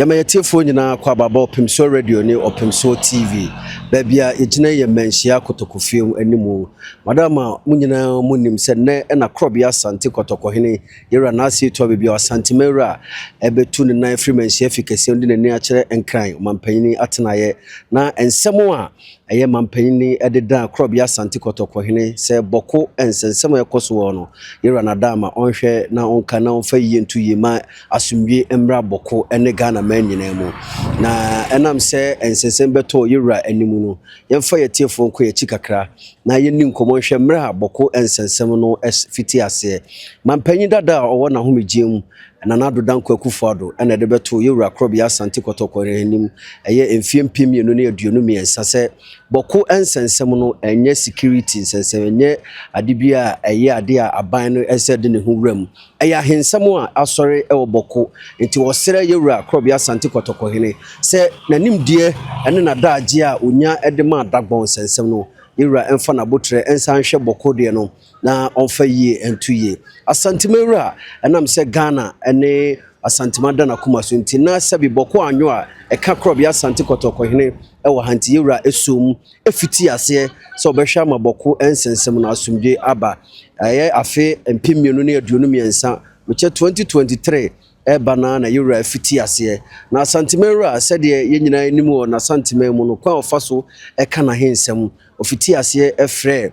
Yamayetifo nyina kwa baba Opimso Radio ne Opimso TV. Babia yegyina ye manhia kotokofiem animu. Madama munyina munim se ne na krobia asante kotokohene yera na ase to bebia asante mewra ebetu ne nan free manhia fikese ndi ne akere enkran mampanyini atenaye na ensemo a eye mampanyini ededa krobia asante kotokohene se boko ensensemo ekoso wo no yera na dama onhwe na onka na onfa yientu yima asumwie emra boko ene Ghana man nyinemu na enam se ensensem beto yira animu no yemfa yetiefo nko ye chikakra na yenni nkomo hwe mra boko ensensem no fiti ase mampanyi dada owo na homegiem na nado danko akufado ena de beto yira krobia asante kotokore anim eye emfie mpim no ne aduonu miensa se boko ensensem no enye security ensensem enye adibia eye ade a aban no esede ne huwram eye ahensem a asore ewo boko enti wosere yira krobia asante kotokohene se nanim die ene na daage a onya edema dagbon ensensem no yira emfa na botre ensan hwe boko de no na onfa yie entuye asante mewra enam se Ghana ene asantemada na kuma so nti na sabi boko anyo a eka krobia asante kotokohene ewo hanti yira esum efiti ase so obehwa ma boko ensensem na asumdwe aba aye afe empimienu ne aduonu miensa meche 2023 eba na yura fiti ase na santimera sede yenyina animu na santimemu no kwa ofaso eka na hensem ofiti ase efre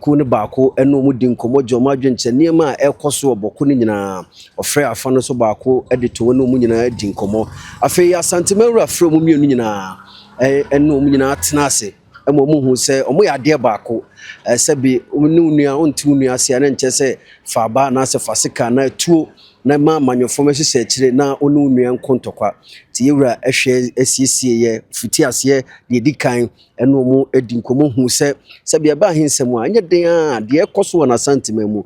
ku ne baako eno mu di nkomo joma adwenche niema ekoso oboko ni nyina ofre afa no so baako edito no mu nyina di nkomo afi ya santimera afre mu mienu nyina eno mu nyina atena ase emo mu hu se omo ya de baako sebi nunua ontunua ase na nche se fa ba na se fasika na tuo na ma manyofo mehye kire na onu nua nkontokwa ti yewra ehwe asiesie ye fiti ase de dikan eno mu edinkomo hu se bia ba hensem a anye den a de ekoso na santimemu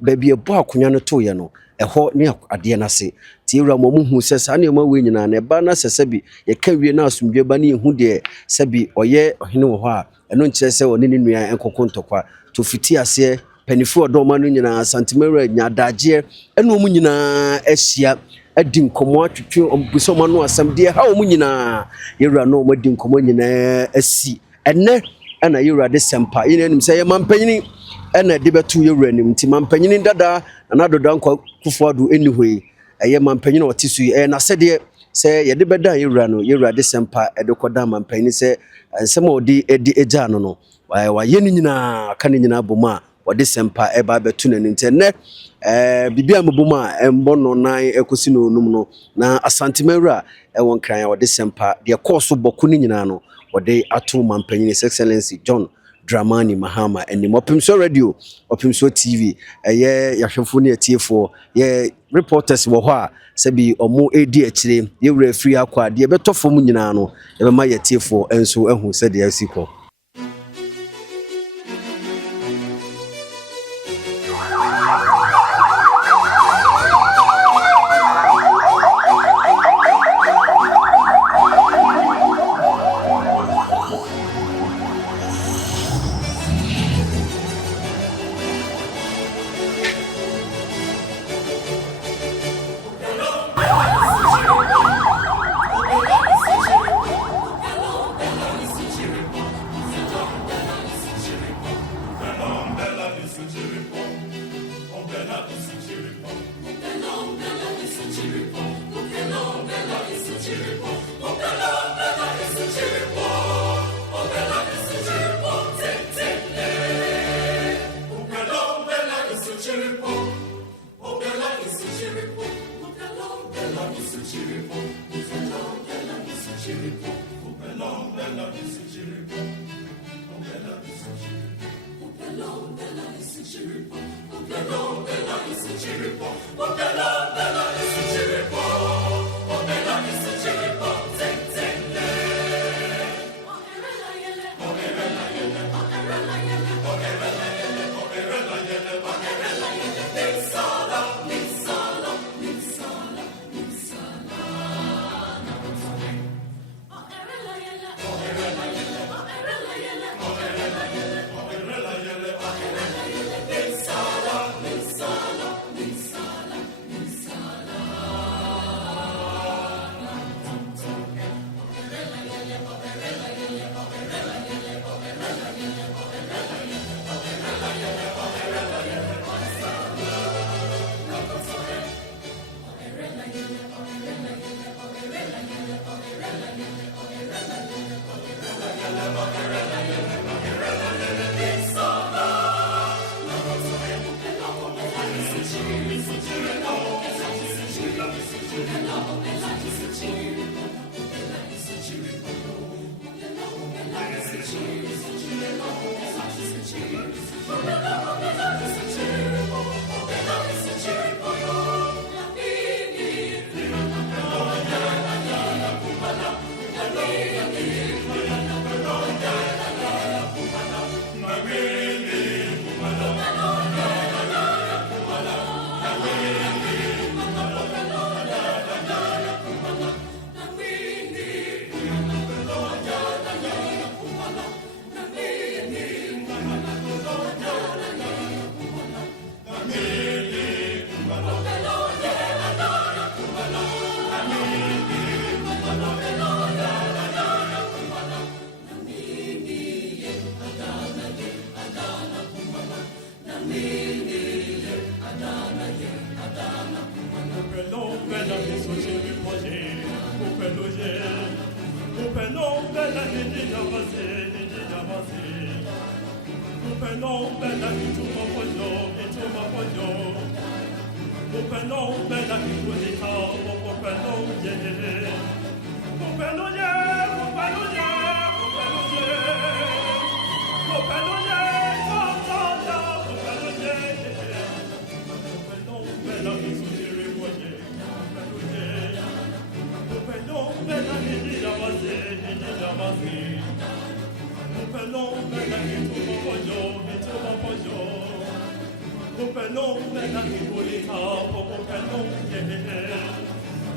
ba bia bo akonya no to ye no eho ne ade na se ti yewra mo mu hu se sa ne ma we nyina na ba na se bi ye ka wie na asumdwe ba ne hu de bi oye ohene wo ho a eno nkire se oni ne nua enkokontokwa to fiti ase Penifo odoma no nyina santimera nyadaje eno mu nyina ahia adi nkomo atwetwe obusoma no asam de ha mu nyina yewra no madi nkomo nyina asi enne ana yewra de sempa yene nim se ye mampanyini ena de betu yewra nim ti mampanyini dada na doda nkwa kufuado eni hoi eye mampanyini otisu na sede se ye de beda yewra no yewra de sempa e de koda mampanyini se ensema odi edi eja no no wa yeni nyina ka ne nyina boma wode sempa eba betu na nintene bibia mboma embono nan ekosi no num no na asantemewra ewon kran ya wode sempa de course boku ni nyina no wode ato mampanyini excellency John Dramani Mahama eni Opimso Radio Opimso TV ye yahwefo ne atiefo ye reporters wo ho a sebi omo edi akire ye wura free akwa de betofo mu nyina no ye be ma ye atiefo enso ehu se de asiko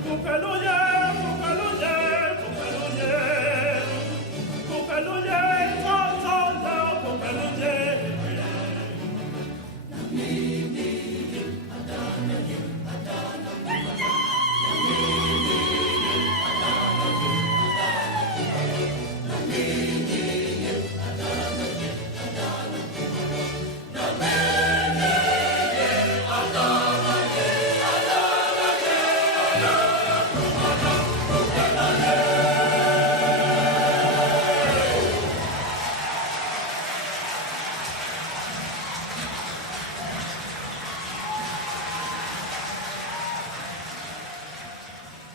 Copelon,